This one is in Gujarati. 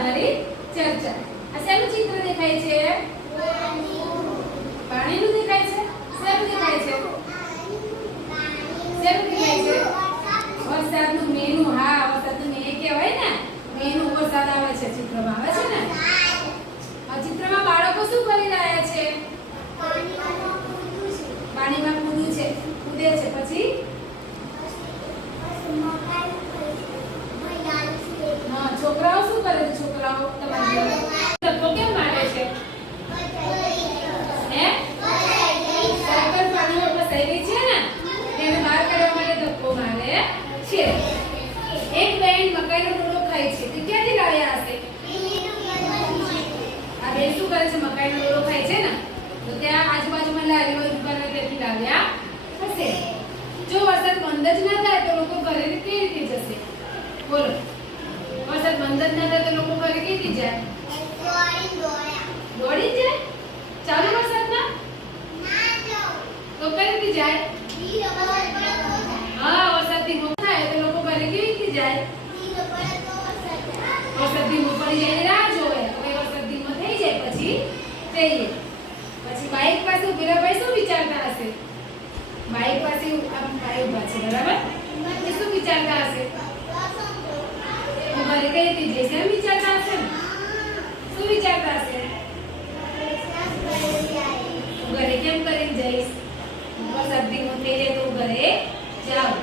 આધારિત ચર્ચા. આ શેનું ચિત્ર દેખાય છે? પાણીનું દેખાય છે. શેનું દેખાય છે? શેનું દેખાય છે? વરસાદનું મેનું. હા, વરસાદનું મેં કહેવાય ને, મેનું વરસાદ આવે છે ચિત્રમાં, આવે છે ને. આ ચિત્રમાં બાળકો શું કરી રહ્યા છે? પાણીમાં કૂદે છે. પછી છોકરાઓ શું કરે છે? છોકરાઓ તમારી ધક્કો કેમ મારે છે? હે, સાયકલ પાણીમાં ફસાઈ ગઈ છે ને, એને બહાર કાઢવા માટે ધક્કો મારે છે. એક બેન મકાઈનો ડોડો ખાય છે. તે ક્યાંથી લાવ્યા હશે? આ બેન શું કરે છે? મકાઈનો ડોડો ખાય છે ને, તો ત્યાં આજુબાજુમાં લારીઓ દુકાનો ત્યાંથી લાવ્યા હશે. જો વરસાદ બંધ જ ના થાય તો લોકો ઘરે કેવી રીતે જશે? બોલો, વરસાદ બંધ જ ના થાય તો લોકો ઘરે કેવી રીતે જાય? દોડી જાય. ચાલુ વરસાદમાં તો કઈ રીતે જાય? હા, વરસાદ ધીમો થાય તો લોકો ઘરે કેવી રીતે જાય? વરસાદ ધીમો પડી જાય રાહ જોવે. હવે વરસાદ ધીમો થઈ જાય પછી જઈએ. પછી બાઈક પાસે ઉભેલા ભાઈ શું વિચારતા હશે? બાઈક પાસે આમ ભાઈ ઉભા છે, બરાબર? એ શું વિચારતા હશે? હું ઘરે કઈ રીતે જઈશ એમ વિચારતા હશે ને? શું વિચારતા હશે? હું ઘરે કેમ કરીને જઈશ? વરસાદ ધીમો થઈ જાય તો હું ઘરે જાઉં.